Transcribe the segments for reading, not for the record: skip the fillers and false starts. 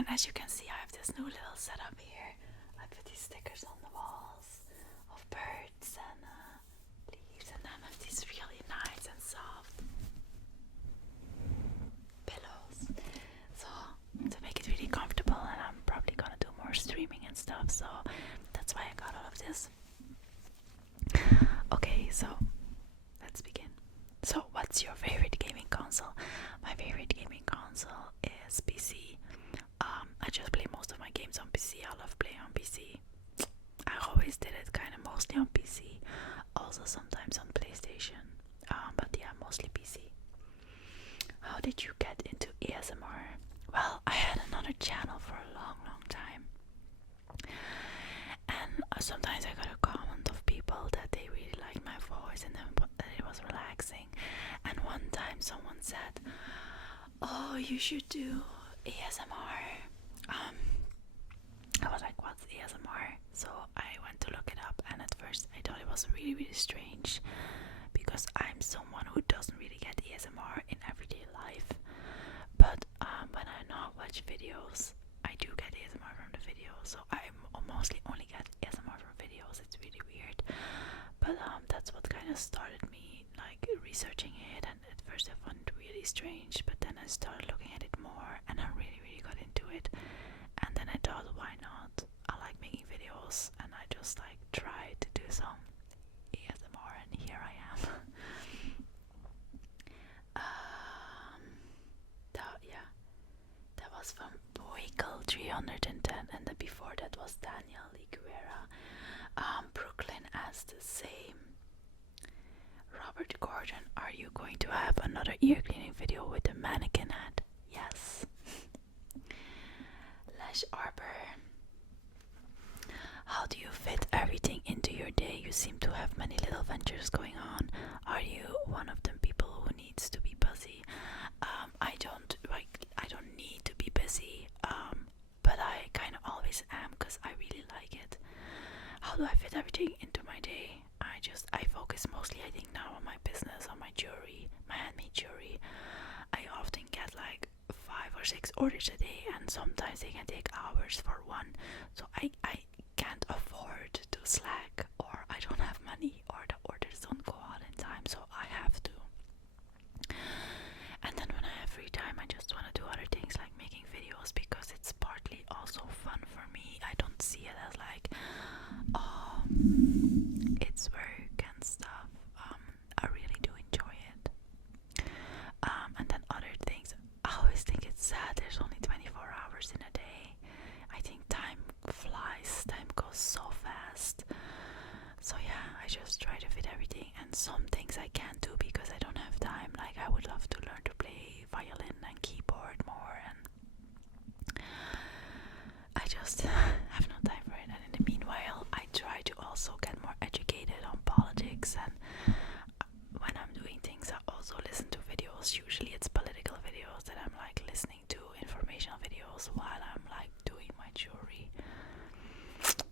And as you can see, I have this new little setup here. I put these stickers on the walls of birds and leaves, and then I have these really nice and soft pillows. So to make it really comfortable, and I'm probably gonna do more streaming and stuff, so that's why I got all of this. Okay, so let's begin. So what's your favorite gaming console? My favorite gaming console is PC. I just play most of my games on PC. I love playing on PC. I always did it kind of mostly on PC. Also sometimes on PlayStation. But yeah, mostly PC. How did you get into ASMR? Well, I had another channel for a long time. And sometimes I got a comment of people that they really liked my voice and that it was relaxing. And one time someone said, "Oh, you should do ASMR." I was like, "What's ASMR?" So I went to look it up, and at first I thought it was really strange because I'm someone who doesn't really get ASMR in everyday life. But when I now watch videos, I do get ASMR from the videos. So I mostly only get ASMR from videos. It's really weird. But that's what kind of started me like researching it, and at first I found it really strange, but then I started looking at it more and I really got into it. And then I thought, why not? I like making videos, and I just like tried to do some ASMR, and here I am. That was from Boykel 310, and then before that was Daniel Liguera. Brooklyn asked the same. Robert Gordon, are you going to have another ear cleaning video with a mannequin head? Yes. Lash Arbor, how do you fit everything into your day? You seem to have many little ventures going on. Are you one of them people who needs to be busy? I don't need to be busy, but I kind of always am because I really like it. How do I fit everything into my day? I focus mostly, I think, now on my business, on my jewelry, my handmade jewelry. I often get like 5 or 6 orders a day, and sometimes they can take hours for one. So I can't afford to slack, or I don't have money, or the orders don't go out in time, so I have to. And then when I have free time, I just want to do other things like making videos, because it's partly also fun for me. I don't see it as like, oh, it's work and stuff. I really do enjoy it. And then other things, I always think it's sad there's only 24 hours in a day. I think time flies, time goes so fast. So yeah, I just try to fit everything, and some things I can't do because I don't have time. Like I would love to learn to play violin and keyboard more, and I just have no time for it. And in the meanwhile, I try to also get more educated on politics, and when I'm doing things I also listen to videos. Usually it's political videos that I'm like listening to, informational videos while I'm like doing my jewelry.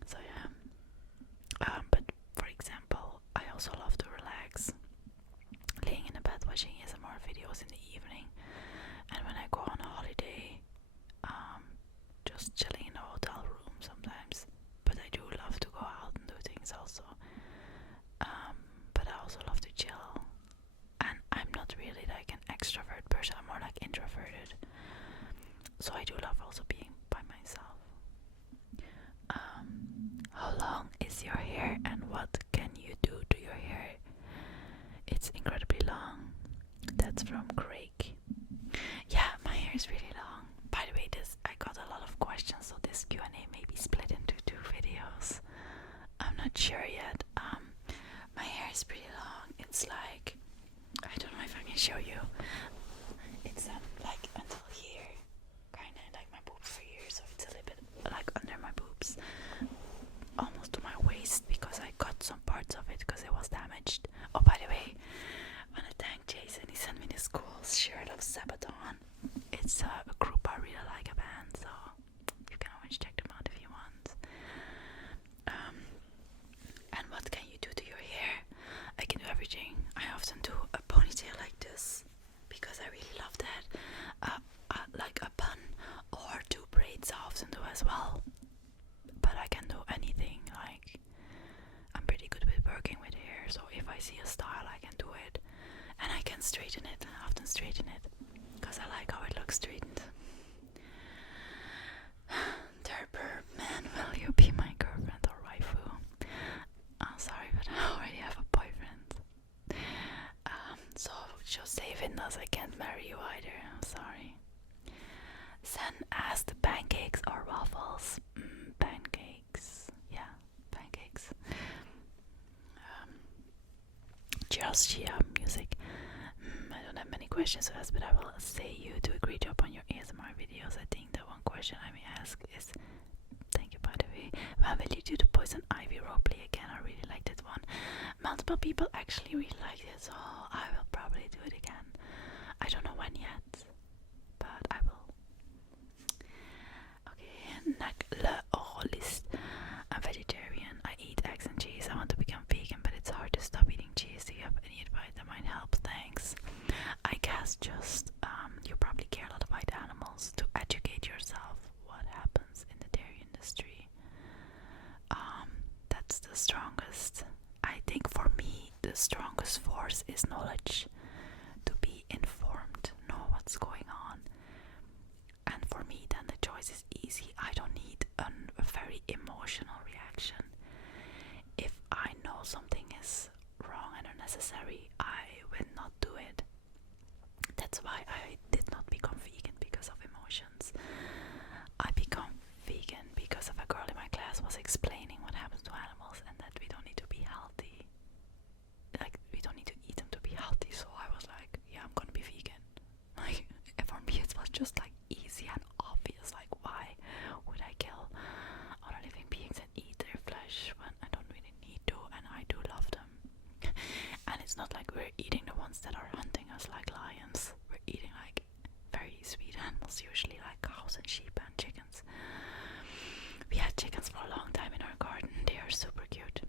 So yeah. But for example, I also love to relax, laying in a bed watching ASMR videos in the evening. And when I go on a holiday, just chilling in a hotel room sometimes. But I do love to go out and do things also. But I also love to chill. And I'm not really like an extrovert person, I'm more like introverted. So I do love also being by myself. How long is your hair, and what can you do to your hair? It's incredibly long. That's from Craig. Yeah, my hair is really long. By the way, I got a lot of questions, so this Q&A may be split into 2 videos. I'm not sure yet. My hair is pretty long. It's like, I don't know if I can show you. It's like until here, kind of like my boobs are here, so it's a little bit like under my boobs, almost to my waist, because I cut some parts of it because it was damaged. Oh, by the way, I want to thank Jason. He sent me this cool shirt of Sabaton. It's a group I really like, a band, so you can always check them out if you want. And what can you do to your hair? I can do everything. I often do a ponytail like this because I really love that. Like a bun, or 2 braids I see a style, I can do it, and I can straighten it. I often straighten it because I like how it looks straightened. Derper, man, will you be my girlfriend or waifu? I'm sorry, but I already have a boyfriend. So just say Windows, I can't marry you either. I'm sorry. Sen asked pancakes or waffles. Pancakes. Yeah, pancakes. Just music. I don't have many questions to ask, but I will say you do a great job on your ASMR videos. I think the one question I may ask is, thank you by the way, when will you do the poison ivy roleplay again? I really liked it one. Multiple people actually really liked it, so I will probably do it again. I don't know when yet, but I will. Okay, Nakle list. I'm vegetarian. I eat eggs and cheese. I want to become vegan, but it's hard to stop eating cheese. Do you have any advice that might help? Thanks. I guess just you probably care a lot about animals. To educate yourself what happens in the dairy industry. That's the strongest. I think for me the strongest force is knowledge. To be informed, know what's going on. And for me then the choice is easy. I don't need a very emotional reaction. If I know something is wrong and unnecessary, I will not do it. That's why I did not become vegan because of emotions. I become vegan because of a girl in my class was explaining what happens to animals and that we don't need to be healthy. Like, we don't need to eat them to be healthy. So I was like, yeah, I'm gonna be vegan. Like, for me it was just like easy and obvious. Like, why would I kill other living beings and eat their flesh when I don't really need to, and I do love them. And it's not like we're eating the ones that are hunting us like lions. We're eating like very sweet animals, usually like cows and sheep and chickens. We had chickens for a long time in our garden. They are super cute.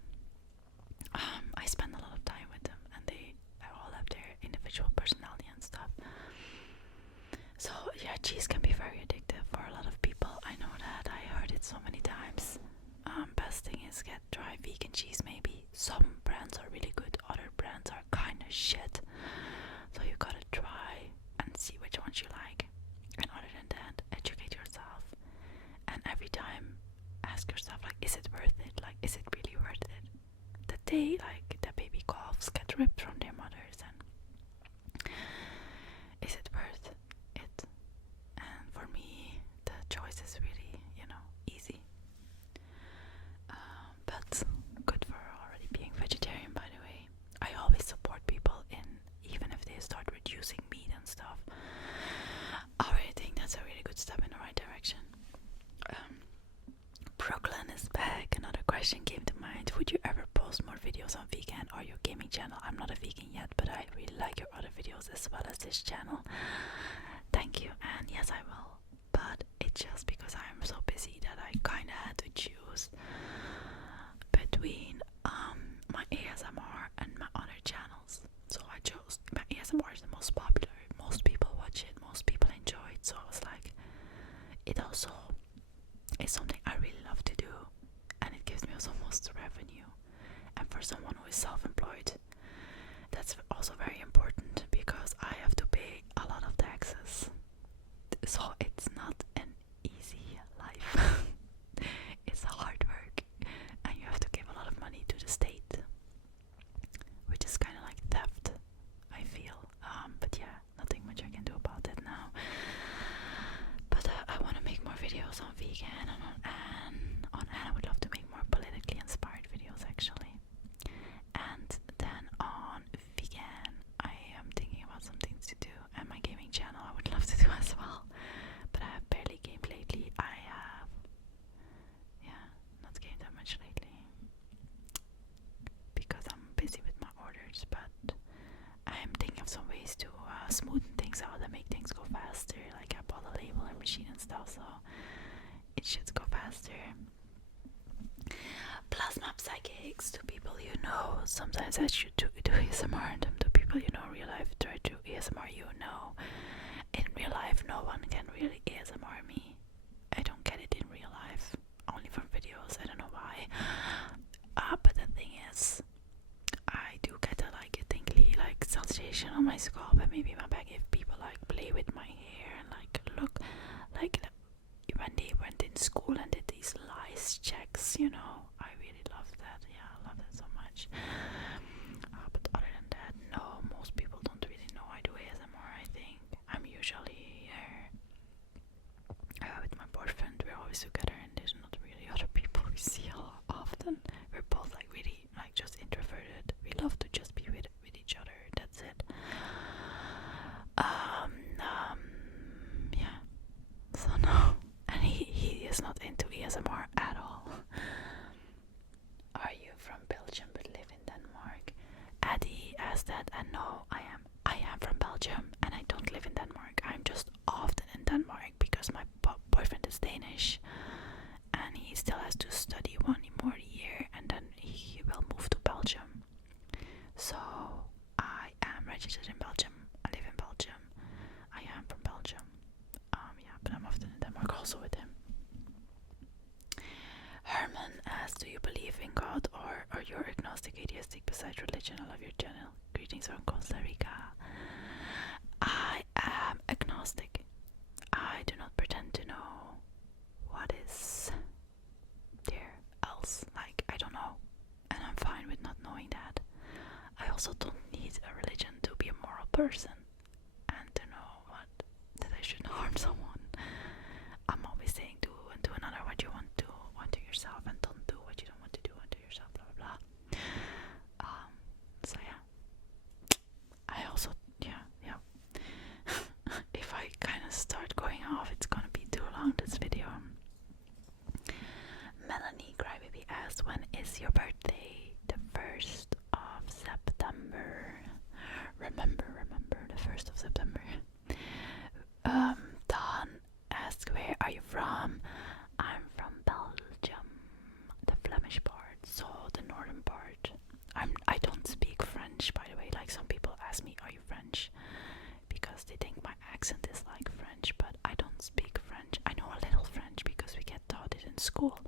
I spend a lot of time with them, and they all have their individual personality and stuff. So yeah, cheese can be very addictive for a lot of people. I know that. I heard it so many times. Best thing is get dry vegan cheese maybe. Some brands are really good, other brands are kinda shit. So you gotta try and see which ones you like. And other than that, educate yourself. And every time ask yourself, like, is it worth it? Like, is it really worth it? That they, like, the baby calves get ripped from their mothers, and is it worth it? And for me, the choice is really, easy. But good for already being vegetarian, by the way. I always support people even if they start reducing meat and stuff. I really think that's a really good step in the right direction. Brooklyn is back. Another question came to mind. Would you ever post more videos on vegan or your gaming channel? I'm not a vegan yet, but I really like your other videos as well as this channel. Thank you, and yes, I will. But it's just because I'm so busy that I kinda had to choose between my ASMR and my other channels. So I chose my ASMR is the most popular. Most people watch it. Most people enjoy it. So I was like, it also is something I really love to do, and it gives me also most revenue. And for someone who is self-employed, that's also very important because I have to pay a lot of taxes. So it's not an easy life. It's hard work, and you have to give a lot of money to the state, which is kind of like theft, I feel. But yeah, nothing much I can do about it now. But I want to make more videos on vegan and I would love to make more politically inspired videos actually. And then on vegan, I am thinking about some things to do, and my gaming channel I would love to do as well. But I have barely gamed lately. I have, not gamed that much lately because I'm busy with my orders. But I'm thinking of some ways to smoothen things out and make things go faster. Like I bought a labeler machine and stuff, so it should go faster. Plasma psychics, to people you know. Sometimes I should do ASMR and to people you know real life. Try to ASMR you know. In real life, no one can really ASMR me. I don't get it in real life. Only from videos. I don't know why. But the thing is, I do get a school and did these lice checks, you know. I really loved that. Yeah, I love that so much. But other than that, no, most people don't really know I do ASMR, I think. I'm usually here with my boyfriend. We're always together and there's not really other people we see often. We're both like really like just introverted. We love to just be with each other. That's it. Yeah. So no. And he is not into ASMR at all. Are you from Belgium but live in Denmark? Addie asked that, and no, I am from Belgium and I don't live in Denmark. I'm just often in Denmark because my boyfriend is Danish and he still has to study one more year and then he will move to Belgium. So I am registered in Belgium. I live in Belgium. I am from Belgium. Yeah, but I'm often in Denmark also with him. Herman asks, do you believe in God or are you agnostic, atheistic besides religion? I love your channel. Greetings from Costa Rica. I am agnostic. I do not pretend to know what is there else. Like, I don't know. And I'm fine with not knowing that. I also don't need a religion to be a moral person and to know that I shouldn't harm someone. I'm always saying do another what you want to yourself and don't do what you don't want to do unto yourself, blah blah blah. So yeah. I also yeah. If I kind of start going off, it's gonna be too long, this video. Melanie Crybaby asked, when is your birthday? The 1st of September. Remember the 1st of September. Don asked, where are you from? I'm from Belgium, the Flemish part, so the northern part. I don't speak French, by the way. Like, some people ask me, are you French? Because they think my accent is like French, but I don't speak French. I know a little French because we get taught it in school,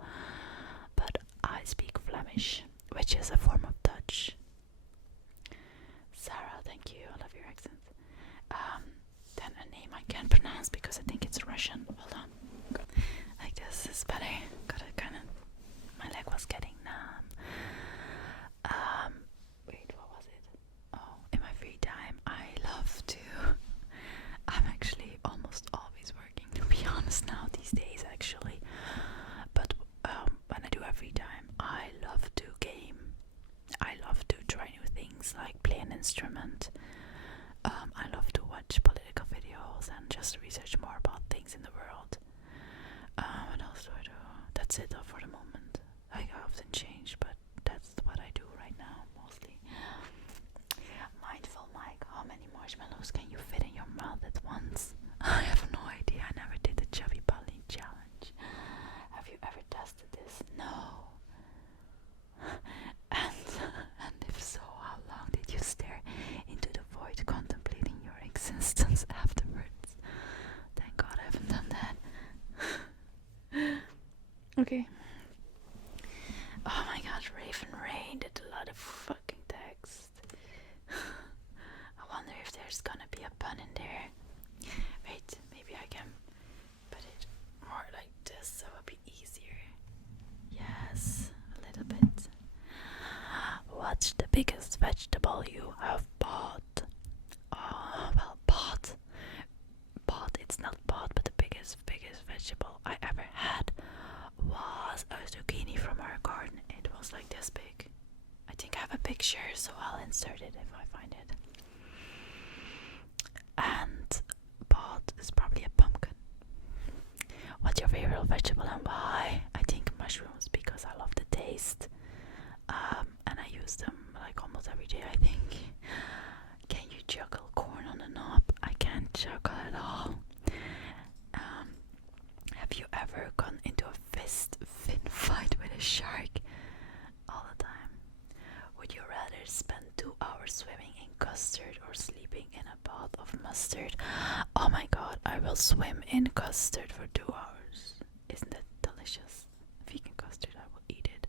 but I speak Flemish, which is a form of Dutch. Sarah, thank you. I love your accent. Then a name I can't pronounce because I think it's Russian. Hold on. Like this is better. Gotta kind of. My leg was getting numb. Wait, what was it? Oh, in my free time, I love to. I'm actually almost always working, to be honest, now these days, actually. But when I do have free time, I love to game. I love to try new things, like play an instrument. I love to watch political videos and just research more about things in the world. What else do I do? That's it for the moment. Like, I often change, but that's what I do right now, mostly. Mindful Mike, how many marshmallows can you fit in your mouth at once? I have no idea. I never did the chubby bunny challenge. Have you ever tested this? No. And if so, how long did you stare into the void, contemplating your existence afterwards? Thank God I haven't done that. Okay. Oh my God, Raven Rain did a lot of fucking text. I wonder if there's gonna be a pun in there. Wait, maybe I can put it more like this so it'll be easier. Yes, a little bit. What's the biggest vegetable you have bought? Well, bought. It's not bought, but the biggest vegetable I ever had was a zucchini from our garden. It was like this big. I think I have a picture, so I'll insert it if I find it. And bought is probably a pumpkin. What's your favorite vegetable and why? I think mushrooms, because I love the taste. And I use them like almost every day, I think. Can you juggle corn on the knob? I can't juggle at all. Have you ever gone into a fin fight with a shark? All the time. Would you rather spend 2 hours swimming in custard or sleeping in a bath of mustard? Oh my God, I will swim in custard for 2 hours. Isn't that delicious? Vegan custard, I will eat it.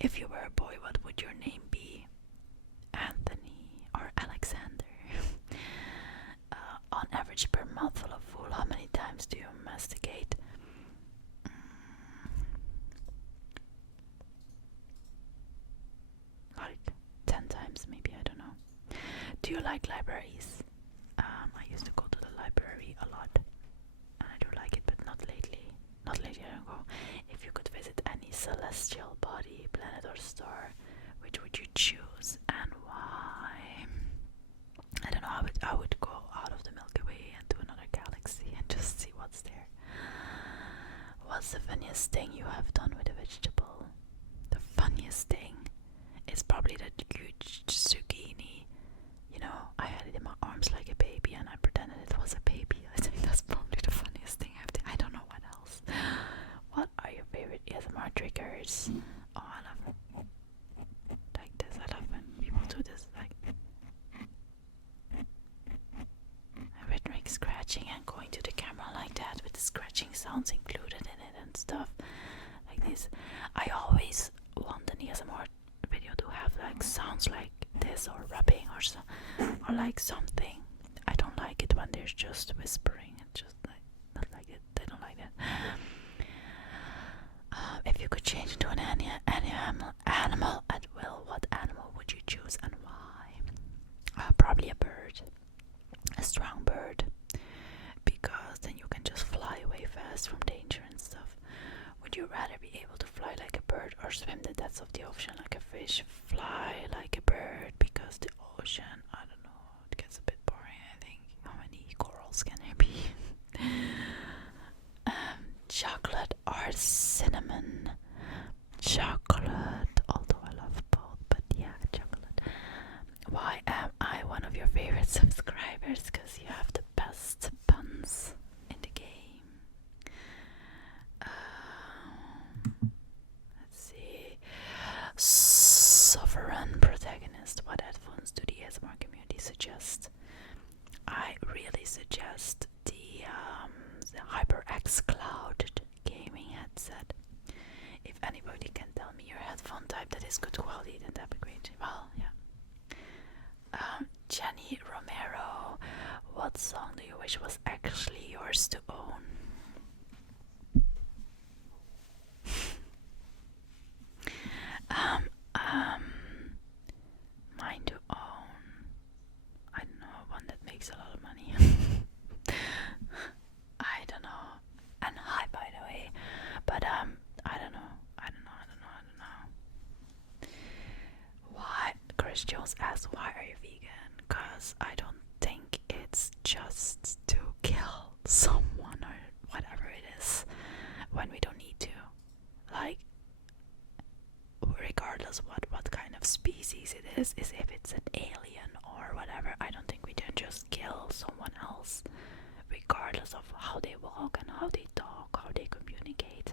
If you were a boy, what would your name be? Anthony or Alexander? On average per mouthful of food, how many times do you masticate? Do you like libraries? I used to go to the library a lot, and I do like it, but not lately. Not lately, I don't go. If you could visit any celestial body, planet or star, which would you choose and why? I don't know, I would go out of the Milky Way and to another galaxy and just see what's there. What's the funniest thing you have done with a vegetable? The funniest thing is probably that huge zucchini. You know, I had it in my arms like a baby and I pretended it was a baby. I think that's probably the funniest thing I've done. I don't know what else. What are your favorite ASMR triggers? Oh, I love it. Like this. I love when people do this. Like rhythmic scratching and going to the camera like that with the scratching sounds included in it and stuff. Like this. I always want an ASMR video to have like sounds like this or rubbing or like something. I don't like it when there's just whispering and just like not like it. I don't like that. If you could change into an animal at will, what animal would you choose and why? Probably a bird, a strong bird, because then you can just fly away fast from danger and stuff. Would you rather be able to fly like a bird or swim the depths of the ocean like a fish? Fly like a bird, because the ocean, I don't know, it gets a bit boring, I think. How many corals can there be? Chocolate or cinnamon? Chocolate, although I love both, but yeah, chocolate. Why am I one of your favorite subscribers? Because you have the best puns in the game. Let's see. Sovereign protagonist. What headphones do the ASMR community suggest? I really suggest the HyperX Cloud gaming headset. If anybody can tell me your headphone type that is good quality, then that'd be great. Well, yeah. Jenny Romero, what song do you wish was actually yours to own? Mine to own. I don't know, one that makes a lot of money. I don't know. And hi, by the way. But I don't know. Why? Chris Jones asked, why are you vegan? Because I don't think it's just to kill someone or whatever it is when we don't need to. Like, regardless what kind of species it is if it's an alien or whatever, I don't think we can just kill someone else regardless of how they walk and how they talk, how they communicate,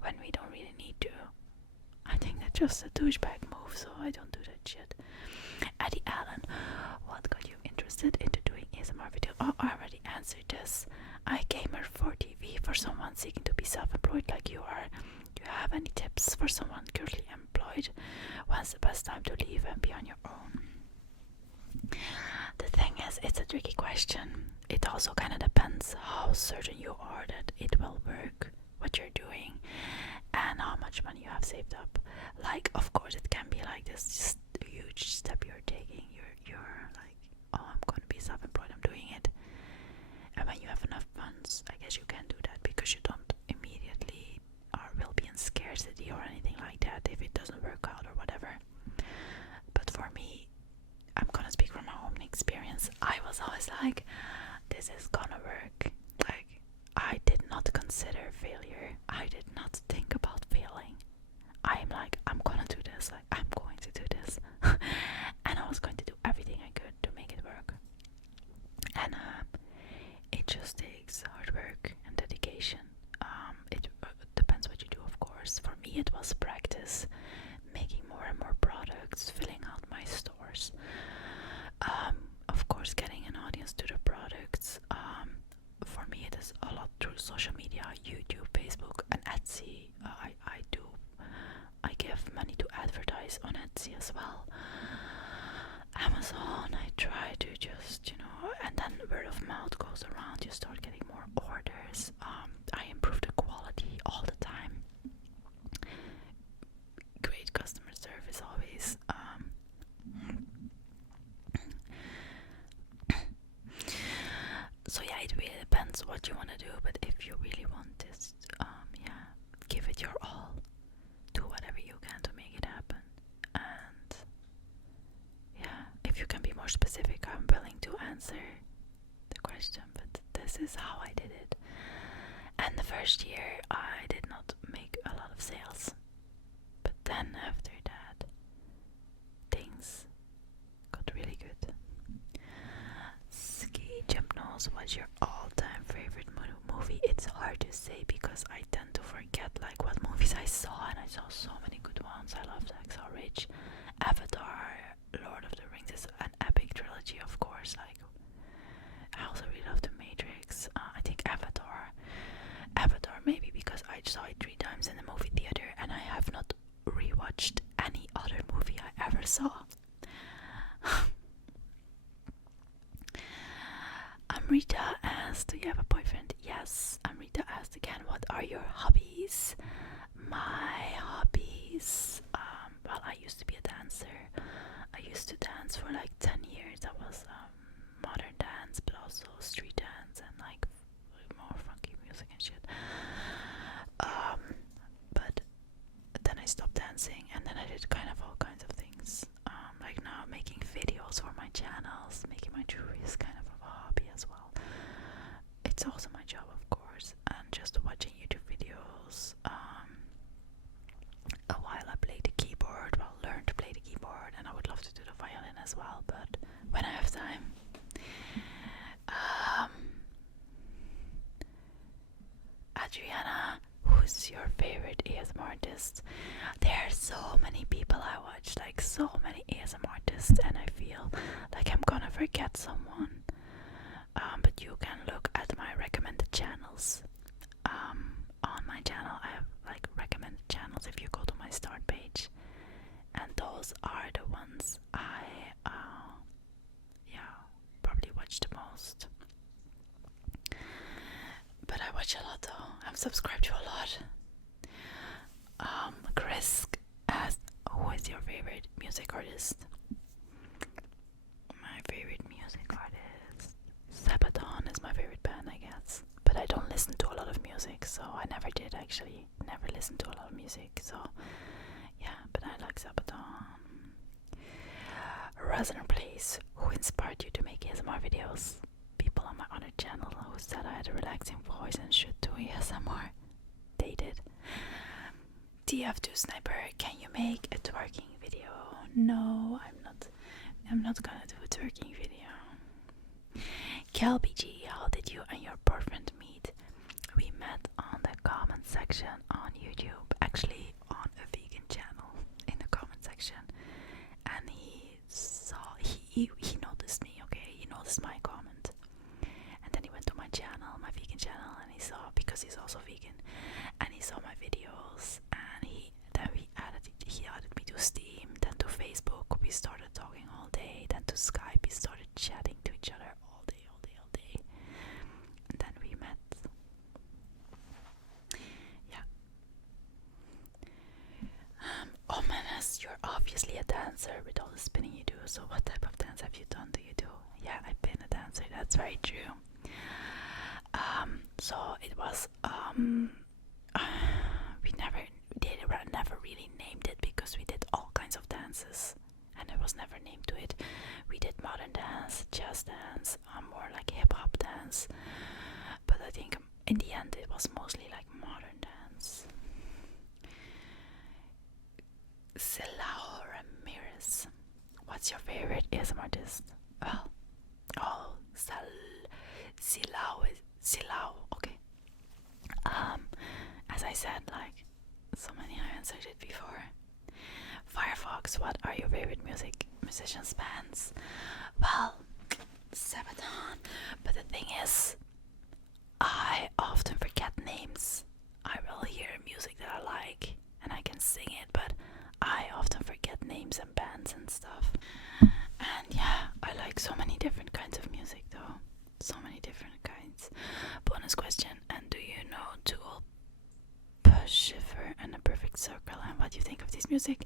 when we don't really need to. I think that's just a douchebag move, so I don't do that shit. Eddie Allen, what got you interested into doing ASMR video? Oh, I already answered this. I gamer for TV for someone seeking to be self-employed like you are. Do you have any tips for someone currently employed? When's the best time to leave and be on your own? The thing is, it's a tricky question. It also kind of depends how certain you are that it will work, what you're doing, and how much money you have saved up. Like, of course, it can be like this just huge step you're taking. You're like, oh, I'm going to be self-employed, I'm doing it. And when you have enough funds, I guess you can do that because you don't immediately or will be in scarcity or anything like that if it doesn't work out or whatever. But for me, I'm gonna speak from my own experience. I was always like, this is gonna work. Like, I did not consider failure. I did not think about failing. I'm like, I'm gonna do this. Like, I'm going to do this. And I was going to do everything I could to make it work. And it just takes hard work and dedication. It depends what you do, of course. For me, it was practice, making more and more products, filling out my stores. Of course, getting an audience to the products. For me, it is a lot through social media, YouTube, Facebook, and Etsy. I give money to advertise on Etsy as well. Amazon, I try to just, and then word of mouth goes around. You start getting more orders. I improve the quality all the time. Great customer service always. answer the question, but this is how I did it. And the first year I did not make a lot of sales, but then after that things got really good. Ski Jump knows what's your all-time favorite movie. It's hard to say because I tend to forget like what movies I saw, and I saw so many good ones. I loved Hacksaw Ridge, Avatar, Lord of the Rings is an epic trilogy, of course. Like, I also really love The Matrix. I think Avatar maybe because I saw it 3 times in the movie theater, and I have not rewatched any other movie I ever saw. Amrita asked, do you have a boyfriend? Yes. Amrita asked again, what are your hobbies? My hobbies, well, I used to be a dancer. I used to dance for like 10 years. That was modern dance, but also street dance and like more funky music and shit. But then I stopped dancing, and then I did kind of all kinds of things. Like now making videos for my channels, making my jewelry is kind of a hobby as well. It's also my job, of course, and just watching YouTube videos. A while I played the keyboard, learned to play the keyboard, and I would love to do the violin as well, but when I have time. Adriana, who's your favorite ASMR artist? There are so many people I watch, like so many ASMR artists, and I feel like I'm gonna forget someone. But you can look at my recommended channels. On my channel I have like recommended channels if you go to my start page, and those are the ones I probably watch the most. But I watch a lot though. I'm subscribed to a lot. Chris asked, who is your favorite music artist? My favorite music artist, Sabaton is my favorite band, I guess. But I don't listen to a lot of music, so I never did actually. Never listened to a lot of music, so yeah, but I like Sabaton. Resident Place, who inspired you to make ASMR videos? People on my other channel who said I had a relaxing voice and should do ASMR. They did. TF2 Sniper, can you make a twerking video? No, I'm not gonna do a twerking video. KLBG, how did you and your boyfriend meet? We met on the comment section on YouTube, actually on a vegan channel in the comment section, and he noticed me, okay, he noticed my comment, and then he went to my channel, my vegan channel, and he saw, because he's also vegan, and he saw my videos, and he added me to Steam, then to Facebook. We started talking all day, then to Skype. We started chatting to each other all day, and then we met. Yeah. Ominous, you're obviously a dancer with all the spinning you do. So what type of dance have you done? Do you do? Yeah, I've been a dancer. That's very true. So it was never really named it because we did all kinds of dances and there was never named to it. We did modern dance, jazz dance, more like hip hop dance, but I think in the end it was mostly like modern dance. Silao Ramirez, what's your favorite ASMR artist? Well, Silao, okay. As I said, like so many, I answered it before. Firefox, what are your favorite musicians bands? Well, Sabaton, but the thing is, I often forget names. I will hear music that I like and I can sing it, but I often forget names and bands and stuff. And yeah, I like so many different kinds of music though. So many different kinds. Bonus question, and do you know Tool, Schiffer and A Perfect Circle, and what do you think of this music?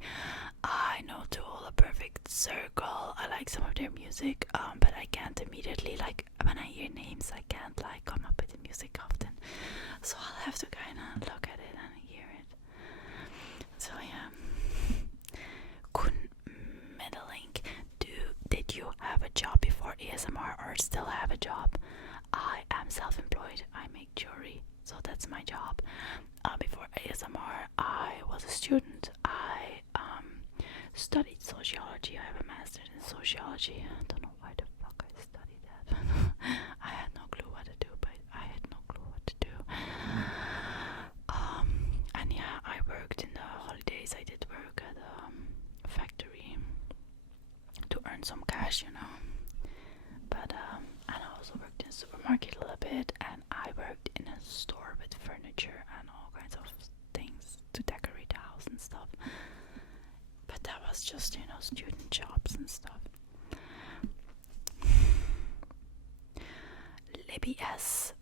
I know Tool, A Perfect Circle. I like some of their music, but I can't immediately, like when I hear names, I can't like come up with the music often. So I'll have to kind of look at it and hear it. So yeah. Kun Meddling, did you have a job before ASMR or still have a job. I am self-employed. I make jewelry, so that's my job. Before ASMR, I was a student. I studied sociology. I have a master's in sociology. I don't know why the fuck I studied that. I had no clue what to do, but I had no clue what to do. And yeah, I worked in the holidays. I did work at a factory to earn some cash, you know. But and I also worked in a supermarket a little bit, and I worked in a store with furniture and all kinds of things to decorate the house and stuff. But that was just, you know, student jobs and stuff. Libby S,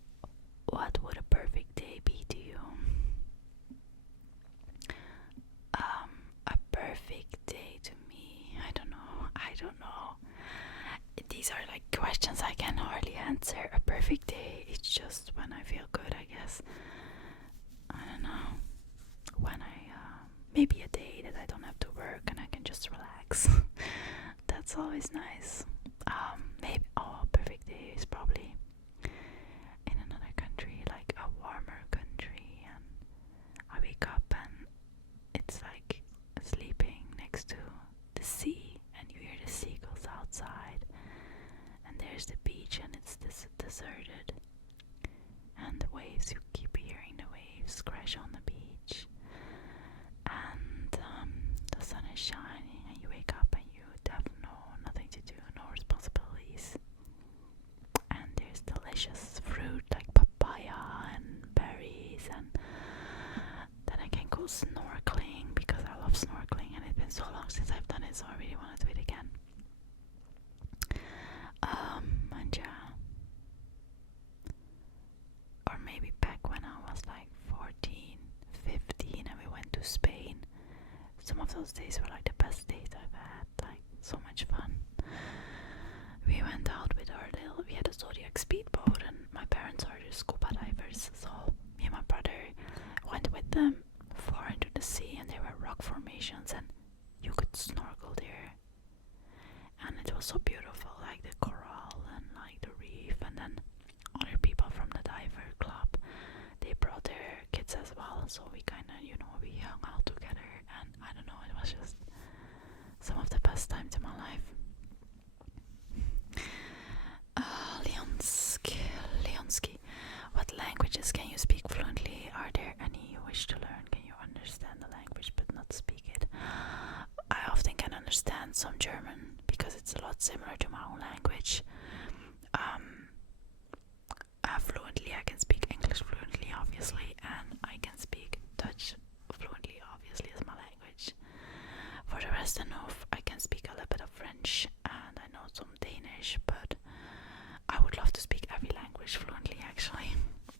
what would a perfect day be to you? A perfect day to me, I don't know. These are like questions I can hardly answer. A perfect day, it's just when I feel good, I guess. I don't know. When maybe a day that I don't have to work and I can just relax. That's always nice. Maybe a perfect day is probably in another country, like a warmer country, and I wake up and it's like sleeping next to the sea, and you hear the seagulls outside, and there's the beach, and it's deserted, and the waves, you keep hearing the waves crash on the beach, and the sun is shining, and you wake up and you have nothing to do, no responsibilities, and there's delicious fruit like papaya and berries, and then I can go snorkeling because I love snorkeling, and it's been so long since I've done it, so I really want to do it again. And yeah, or maybe back when I was like 14, 15 and we went to Spain. Some of those days were like the best days I've had, like so much fun. We went out with we had a Zodiac speedboat, and my parents are just scuba divers, so me and my brother went with them far into the sea, and there were rock formations and you could snorkel there, and it was so beautiful, like the coral and like the reef. And then other people from the diver club, they brought their kids as well, so we kind of, you know, we hung out together, and I don't know, it was just some of the best times in my life. Leonsky, what languages can you speak fluently? Are there any you wish to learn? Can you understand the language but not speak it? I often can understand some German because it's a lot similar to my own language. Fluently, I can speak English fluently, obviously, and I can speak Dutch fluently, obviously, as my language. For the rest, I can speak a little bit of French, and I know some Danish, but I would love to speak every language fluently, actually.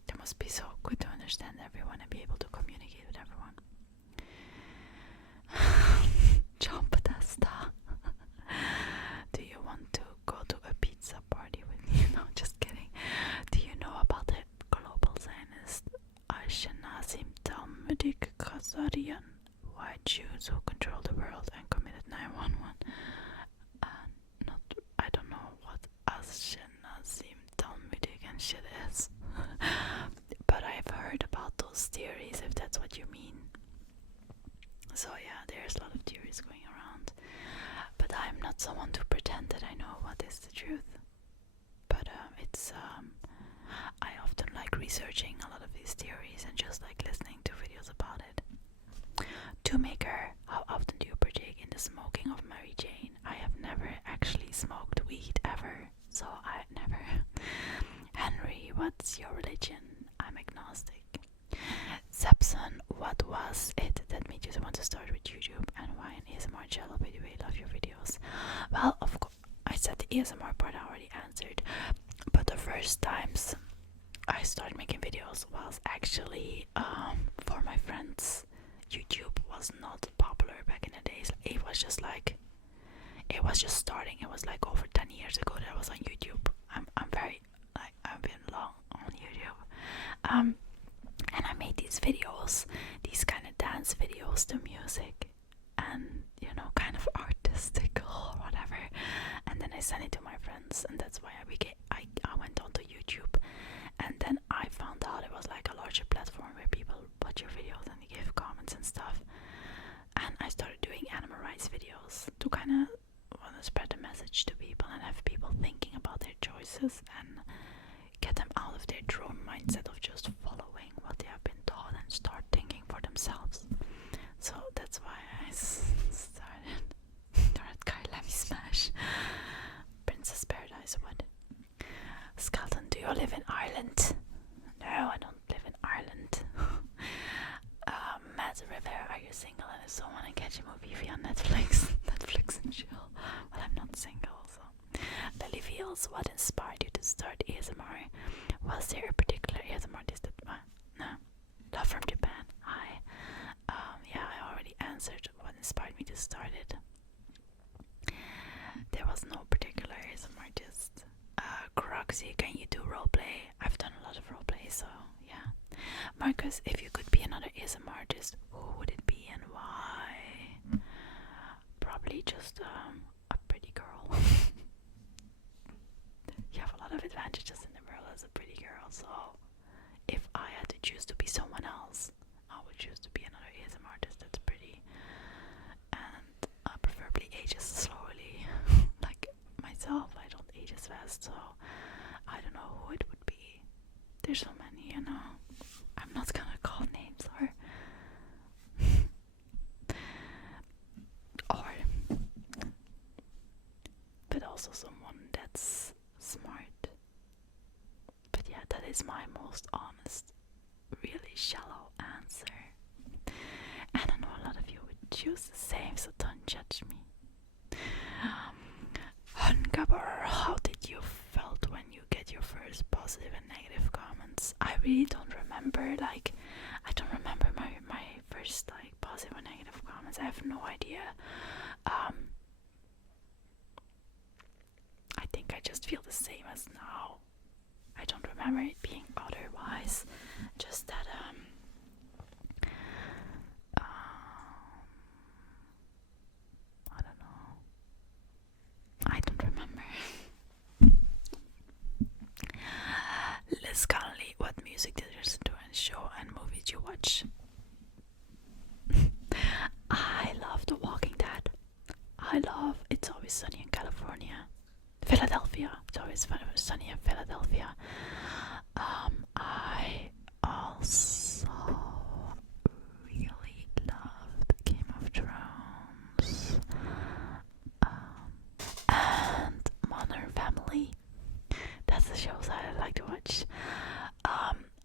It must be so good to understand everyone and be able to communicate with everyone. John Podesta. Do you want to go to a pizza party with me? No, just kidding. Do you know about the global Zionist Ashkenazim Talmudic Khazarian white Jews who control the world and committed 9/11? I don't know what Ashkenazim Talmudic and shit is. But I've heard about those theories, if that's what you mean. So yeah, there's a lot of theories going around. But I'm not someone to pretend that I know what is the truth. But I often like researching a lot of these theories and just like listening to videos about it. Maker, how often do you partake in the smoking of Mary Jane? I have never actually smoked weed ever, so I never. Henry, what's your religion? I'm agnostic. Sepson, what was it that made you want to start with YouTube, and why an ASMR channel? By the way, love your videos. Well, of course, I said the ASMR part I already answered, but the first times I started making videos was actually for my friends. YouTube was not popular back in the days. It was just starting. It was like over 10 years ago that I was on YouTube. I'm very, like, I've been long on YouTube. And I made these videos, these kind of dance videos to music, and, you know, kind of artistic or whatever. And then I sent it to my friends. comments, and that's why I went onto YouTube, and then I found out it was like a larger platform where people watch your videos and they give comments and stuff. And I started doing animal rights videos to kind of want to spread the message to people and have people thinking about their choices and get them out of their drone mindset of just following what they have been taught and start thinking for themselves. So that's why I started Let Me Smash. Princess Paradise, what? Skelton, do you live in Ireland? No, I don't live in Ireland. Matt River, are you single and if so want to catch a movie via Netflix? Netflix and chill. Well, I'm not single, so. Lily Fields, what inspired you to start ASMR? Was there a particular ASMR artist that... no. Love from Japan. Hi. Yeah, I already answered what inspired me to start it. There was no particular ASMR artist. Croxy, can you do roleplay? I've done a lot of roleplay, so yeah. Marcus, if you could be another ASMR artist, who would it be and why? Probably just a pretty girl. You have a lot of advantages in the world as a pretty girl, so if I had to choose to be someone else, I would choose to be another ASMR artist that's pretty and preferably ages slowly. Like myself, I don't age as fast, so I don't know who it would be. There's so many, you know. I'm not gonna call names or but also someone that's smart. But yeah, that is my most honest, really shallow answer. And I know a lot of you would choose the same, so don't judge me. Hungaber, how did you felt when you get your first positive and negative comments? I really don't remember, like, I don't remember my first, like, positive or negative comments. I have no idea. I think I just feel the same as now. I don't remember it being otherwise. Just that, I don't know. I don't remember. Liz Connolly, what music did you listen to and show and movie did you watch? I love The Walking Dead. I love It's Always Sunny in California. Philadelphia. It's Always Sunny in Philadelphia. I also really loved Game of Thrones. And Modern Family. That's the shows I like to watch.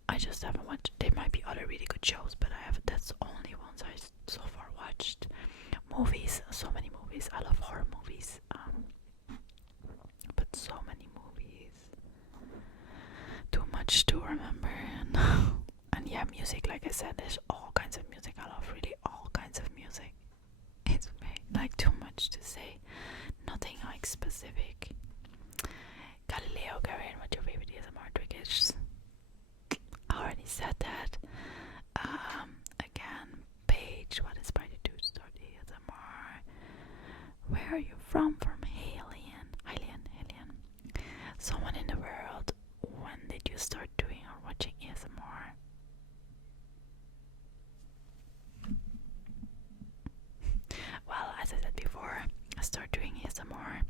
I just haven't watched. There might be other really good shows, but that's the only ones I so far watched. Movies, so many movies. I love horror movies. But so many movies. Too much to remember. And yeah, music. Like I said, there's all kinds of music. I love really all kinds of music. It's like too much to say. Nothing like specific. Galileo, Garian, what your favorite ASMR trick is? I already said that. Again, Paige, what inspired you to start ASMR? Where are you from? From Alien. Someone in the world. When did you start doing or watching ASMR? Well, as I said before, I started doing ASMR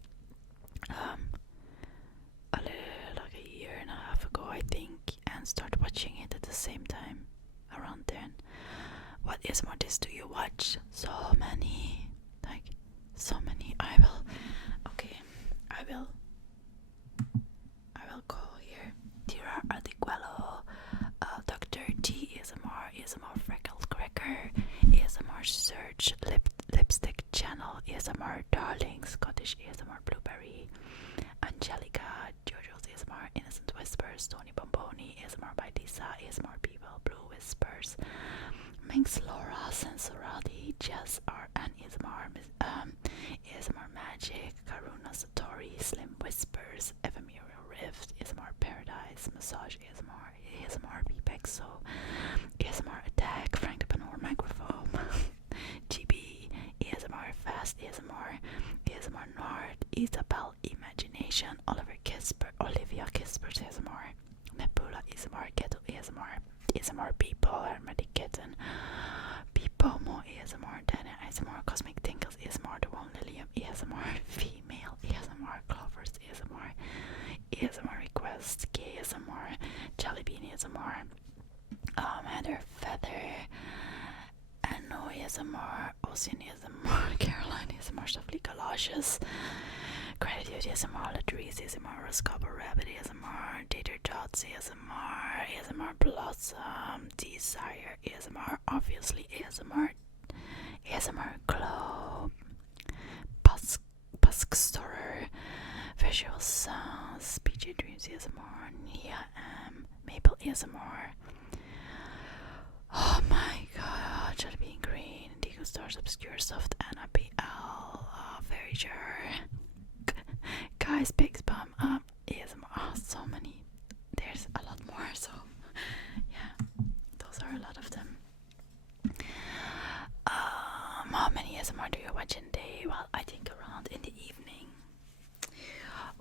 like a year and a half ago, I think, and started watching it at the same time, around then. What ASMR artists do you watch? So many, like so many. I will go here. Tira Artiquello, Dr. T ASMR, ASMR Freckled Cracker, ASMR Search, Lipstick Channel, ASMR Darling, Scottish ASMR Blueberry, Angelica, JoJo's ASMR, Innocent Whispers, Tony Bomboni, ASMR by Lisa, ASMR People, Blue Whispers, Minx Laura, Sensorati, Jess RN ASMR, ASMR Magic, Karuna Satori, Slim Whispers, Ephemeral Rift, ASMR Paradise, Massage ASMR, ASMR Bpexo, ASMR Attack, Frank the Panor Microphone, GB, ASMR Fast ASMR, ASMR Nord, Isabel Imagination, Oliver ASMR, Ocean ASMR, Caroline ASMR, Softly Galoshes, Gratitude ASMR, Latrice ASMR, Rascaba Rabbit ASMR, Tater Tots ASMR, ASMR Blossom, Desire ASMR, obviously ASMR, ASMR Globe, Busk Storer, Visual Sounds, PJ Dreams ASMR, Nia M, Maple ASMR. Oh my god, Should Be in Green, Indigo Stars, Obscure Soft, Anna BL, Very Sure, Guys, Pigs Bum Up, ASMR. Oh, so many. There's a lot more, so yeah, those are a lot of them. How many ASMR do you watch in a day? Well, I think around in the evening.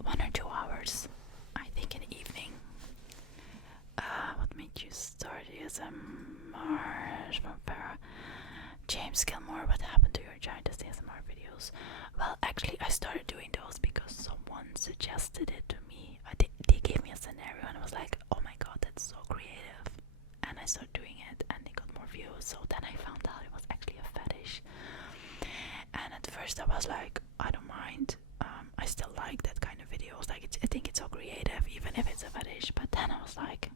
1 or 2 hours, I think, in the evening. What made you start ASMR? James Gilmore, what happened to your giantest ASMR videos? Well, actually, I started doing those because someone suggested it to me. They gave me a scenario and I was like, oh my god, that's so creative. And I started doing it and they got more views. So then I found out it was actually a fetish. And at first I was like, I don't mind. I still like that kind of videos. Like, I think it's so creative, even if it's a fetish. But then I was like,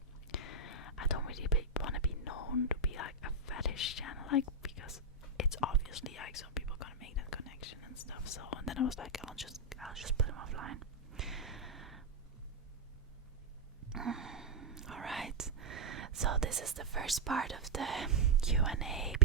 I don't really want to be known to be like a fetish channel, like, because it's obviously like some people gonna make that connection and stuff. So, and then I was like, I'll just put them offline. Alright, so this is the first part of the Q&A